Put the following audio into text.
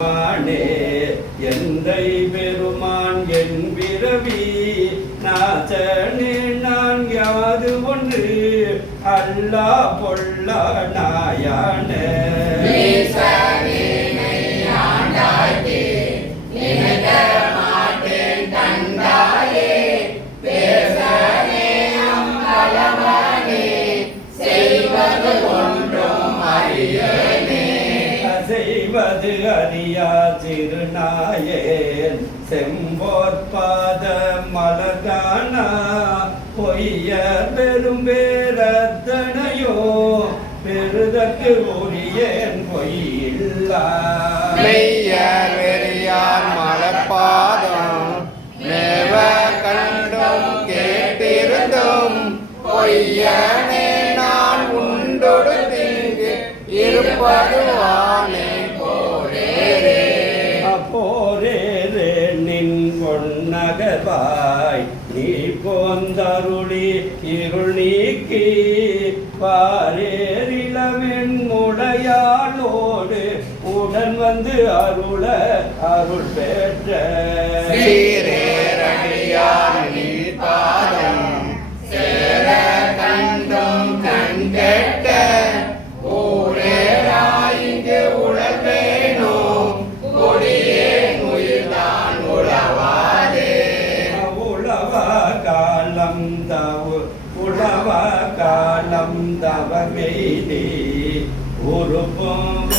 மானே எந்தை பெருமான் என் பிறவி நாசனே நான் யாது ஒன்று அல்லா பொல்லா நாயானே செய்வது அறியா திருநாயேன் செம்போற்பாத மலகானா பொய்ய பெரும் பேரத்தனையோ பெருதற்கு உரியேன் பொய்யில்லா மெய்ய வெறியார் மலப்பாதம் மேவ கண்டும் கேட்டிருந்தும் பொய்யனே நான் உண்டொடு திங்கு இருப்பதுவானே போரேரே நின் பொன்னகவாய் நீ போந்தருளி இருள் நீக்கி பாரேரிளமென் முடையாளோடு உடன் வந்து அருள அருள் பெற்ற சீரேரடியார் நீ பாதம் சேர கண்டும் கண் கெட்ட ஊரேராய்ந்து உழல்வேனோ கொடியே உயிர்தான் உழவாதே உழவ காலம் தவ மெய்தி உருப்பும்